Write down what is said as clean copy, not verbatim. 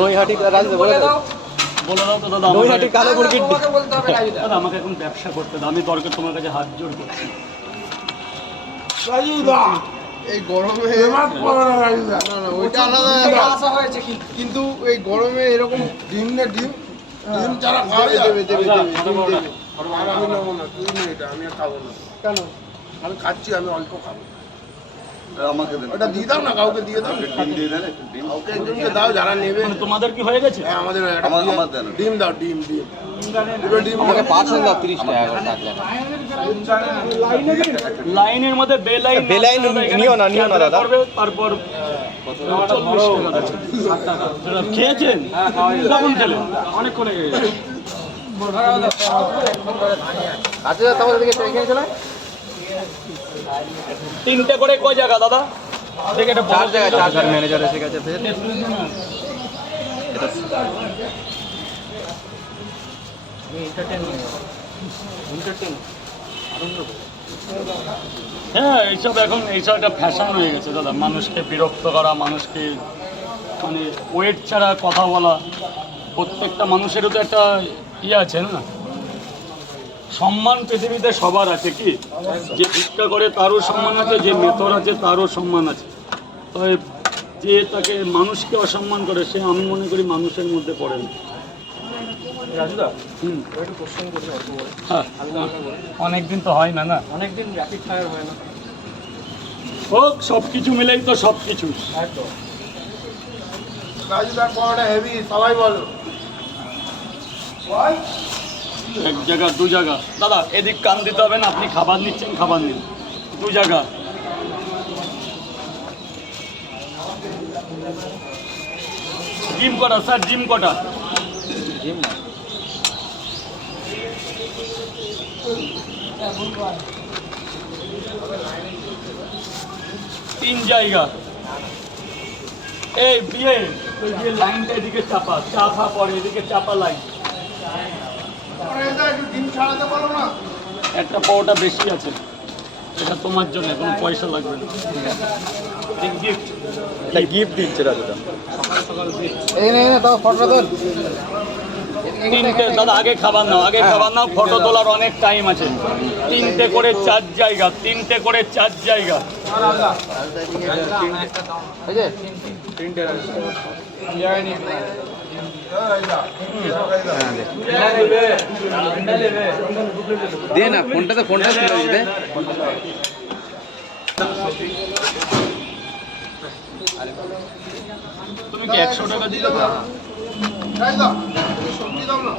নৈহাটি রাজু বলে দাও তো দাদা। নৈহাটি কালো মুরগির দাদা আমাকে এখন ব্যবসা করতে দাও, আমি দরকার তোমার কাছে হাত জোড় করছি। এই গরমে না ওইটা আলাদা আশা হয়েছে কিন্তু এই গরমে এরকম ডিম না ডিম যারা খাবে দেবে আর আমি নেবো না, তুই নে এটা, আমি আর খাবো না। কেন? আমি খাচ্ছি, আমি অল্প খাবো। আমাকে ওটা দিয়ে দাও না, কাউকে দিয়ে দাও, ডিম দিয়ে দেন, কাউকে একজনকে দাও যারা নেবে। তোমাদের কি হয়ে গেছে? হ্যাঁ আমাদের ডিম দাও, ডিম ডিম আমাকে পার্সেল দাও 30 টাকা করে থাকলে। লাইনের মধ্যে বেলাইন নিও না দাদা। তারপর খেয়েছেন? কখন খেলেন? অনেকক্ষণ হয়ে গেছে। আচ্ছা তোমাদের দিকে ট্রেন খেয়েছিল? 3টে করে কয় জায়গা দাদা? দেখে এটা 4 জায়গা, 4 জায়গা ম্যানেজার এসে গেছে। হ্যাঁ এইসব এখন একটা ফ্যাশন হয়ে গেছে দাদা, মানুষকে বিরক্ত করা, মানুষকে মানে ওয়েট ছাড়া কথা বলা। প্রত্যেকটা মানুষেরও তো একটা আছে না, সম্মান পৃথিবীতে সবার আছে। কি যে ভিক্ষা করে তারও সম্মান আছে, যে মেথর আছে তারও সম্মান আছে। তবে যে তাকে মানুষকে অসম্মান করে সে আমি মনে করি মানুষের মধ্যে পড়ে না। রাজুদা একটু কোশ্চেন করতে হ্যাঁ অনেকদিন তো হয় না, অনেকদিন র্যাপিড ফায়ার হয় না। হোক সব কিছু মিলেই তো সব কিছু। রাজুদা কোয়াটা হেভি, সবাই বলো। এক জায়গা 2 জায়গা দাদা, এদিক কান দিতে হবে না, আপনি খাবার নিচ্ছেন খাবার নিন। 2 জায়গা জিম কটা স্যার, জিম কটা? জিম না 3 জায়গা। এই বিয়ে লাইনটা এদিকে চাপা পড়ে, এদিকে চাপা লাইন। একটা পাওয়াটা বেশি আছে, এটা তোমার জন্য, কোনো পয়সা লাগবে না। গিফট দিচ্ছে রাজুদা। তিনটে দাদা, আগে খাবার নাও, ফটো তোলার অনেক টাইম আছে। 3টে করে 4 জায়গা, 3টে করে 4 জায়গা। দে না ফোনটা দে। তুমি কি 100 টাকা দিতে পারো? সবজি দাও না।